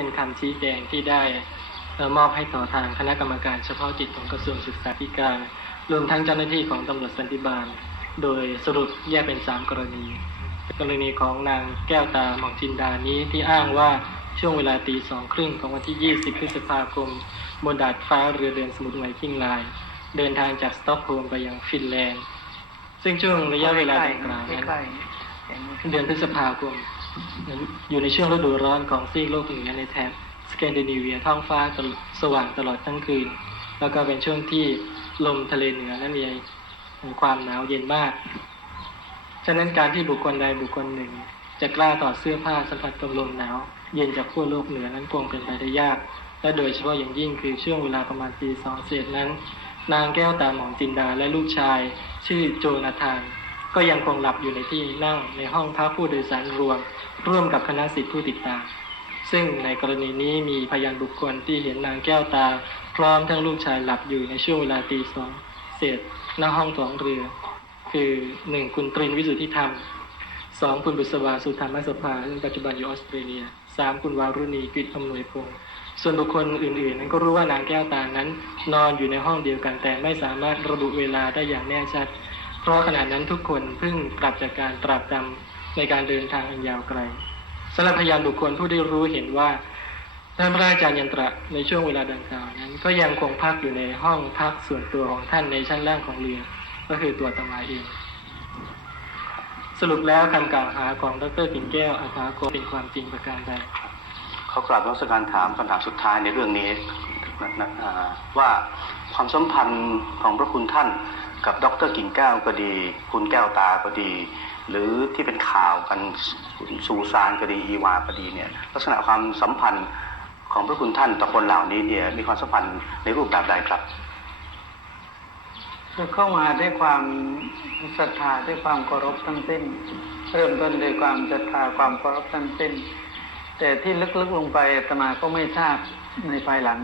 เป็นคำชี้แจงที่ได้เอ่อมอบให้ต่อทางคณะกรรมการเฉพาะกิจของกระทรวงศึกษาธิการ รวมทั้งเจ้าหน้าที่ของตำรวจสันติบาล โดยสรุปแยกเป็น 3 กรณี กรณีของนางแก้วตาหมองจินดานี้ที่อ้างว่าช่วงเวลาตีสองครึ่งของวันที่ 20 พฤษภาคม บนดาดฟ้าเรือเดินสมุทรไวกิ้งไลน์เดินทางจากสต็อกโฮล์มไปยังฟินแลนด์ ซึ่งช่วงระยะเวลาดังกล่าวนั้นใกล้ๆเสียงไม่เดือนพฤษภาคม อยู่ในช่วงฤดูร้อนของซีกโลกเหนือในแถบสแกนดิเนเวียท้องฟ้าสว่างตลอดทั้งคืน แล้วก็เป็นช่วงที่ลมทะเลเหนือนั้นมีความหนาวเย็นมาก ฉะนั้นการที่บุคคลใดบุคคลหนึ่ง จะกล้าถอเสื้อผ้าสัมผัสกับลมหนาว เย็นจากขั้วโลกเหนือนั้นคงเป็นไปได้ยาก และโดยเฉพาะอย่างยิ่งคือช่วงเวลาประมาณตีสองเศษนั้น นางแก้วตาหมองจินดาและลูกชาย ชื่อโจนาธาน ก็ยังคงหลับอยู่ในที่นั่งในห้องพักผู้โดยสารรวม ร่วมกับคณะสิทธิผู้ติดตาม ซึ่งในกรณีนี้มีพยานบุคคลที่เห็นนางแก้วตา พร้อมทั้งลูกชายหลับอยู่ในช่วงเวลาตีสองเศษหน้าห้องท้องเรือ คือหนึ่งคุณตรินวิสุทธิธรรมสองคุณบุษบาสุธรรมสภาซึ่งปัจจุบันอยู่ออสเตรเลียสามคุณวารุณีกฤษอำนวยพงศ์ส่วนบุคคลอื่นๆ นั้นก็รู้ว่านางแก้วตานั้น นอนอยู่ในห้องเดียวกันแต่ไม่สามารถระบุเวลาได้อย่างแน่ชัด เพราะขณะนั้นทุกคนเพิ่งกลับจากการตรากตรำในการเดินทางอันยาวไกลสำหรับพยานบุคคลผู้ได้รู้เห็นว่าท่านพระอาจารย์ยันตระในช่วงเวลาดังกล่าวนั้น ก็ยังคงพักอยู่ในห้องพักส่วนตัวของท่านในชั้นล่างของเรือ ก็คือตัวตมาเอง สรุปแล้วคำกล่าวหาของดรกิ่งแก้วอาภาโกเป็นความจริงประการใดเขากราบนมัสการถามคำถามสุดท้ายในเรื่องนี้ ว่าความสัมพันธ์ของพระคุณท่านกับดรกิ่งแก้วก็ดี คุณแก้วตาก็ดี หรือที่เป็นข่าวกันสูซานก็ดีอีวาก็ดีเนี่ยลักษณะความสัมพันธ์ของพระคุณท่านต่อคนเหล่านี้เนี่ยมีความสัมพันธ์ในรูปแบบใดครับคือเข้ามาด้วยความศรัทธาด้วยความเคารพทั้งสิ้น เริ่มต้นด้วยความศรัทธาความเคารพทั้งสิ้น แต่ที่ลึกๆลงไปอาตมาก็ไม่ทราบในภายหลัง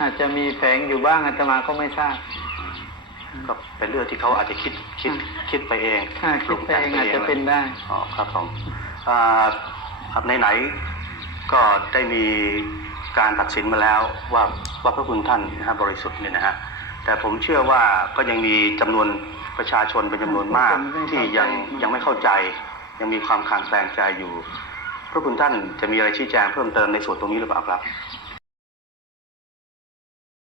อาจจะมีแฝงอยู่บ้างอาตมาก็ไม่ทราบก็เป็นเรื่องที่เขาอาจจะคิดคิดคิดไปเองถ้าคิดไปเองอาจจะเป็นได้อ๋อครับผมอ่าครับไหนๆก็ได้มีการตัดสินมาแล้วว่าว่าพระคุณท่านนะฮะบริสุทธิ์เนี่ยนะฮะแต่ผมเชื่อว่าก็ยังมีจำนวนประชาชนเป็นจำนวนมากที่ยังยังไม่เข้าใจ ยังมีความคลางแคลงใจอยู่พระคุณท่านจะมีอะไรชี้แจงเพิ่มเติมในส่วนตรงนี้หรือเปล่าครับ